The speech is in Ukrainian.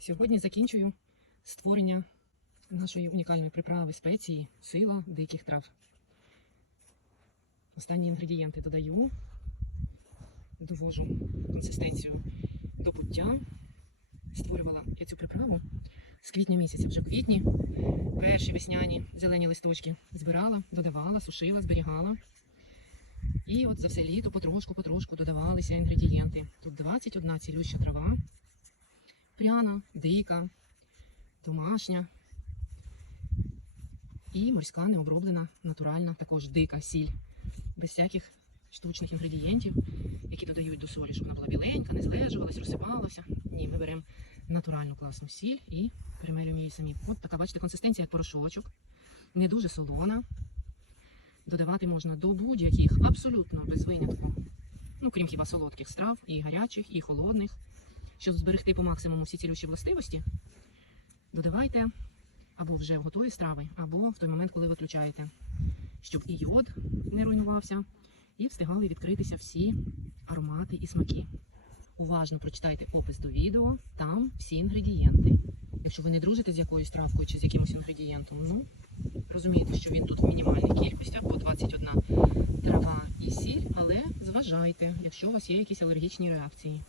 Сьогодні закінчую створення нашої унікальної приправи спеції сила диких трав. Останні інгредієнти додаю, довожу консистенцію до пуття. Створювала я цю приправу з квітня місяця, вже в квітні. Перші весняні зелені листочки збирала, додавала, сушила, зберігала. І от за все літо потрошку-потрошку додавалися інгредієнти. Тут 21 цілюща трава, пряна, дика, домашня і морська необроблена, натуральна, також дика сіль, без всяких штучних інгредієнтів, які додають до солі, щоб вона була біленька, не злежувалась, розсипалася. Ні, ми беремо натуральну класну сіль і перемелюємо її самі. От така, бачите, консистенція як порошочок, не дуже солона. Додавати можна до будь-яких, абсолютно без винятку. Ну, крім хіба солодких страв, і гарячих, і холодних. Щоб зберегти по максимуму всі цілющі властивості, додавайте або вже в готові страви, або в той момент, коли виключаєте, щоб і йод не руйнувався, і встигали відкритися всі аромати і смаки. Уважно прочитайте опис до відео, там всі інгредієнти. Якщо ви не дружите з якоюсь травкою чи з якимось інгредієнтом, ну розумієте, що він тут в мінімальній кількості, по 21 трава і сіль, але зважайте, якщо у вас є якісь алергічні реакції.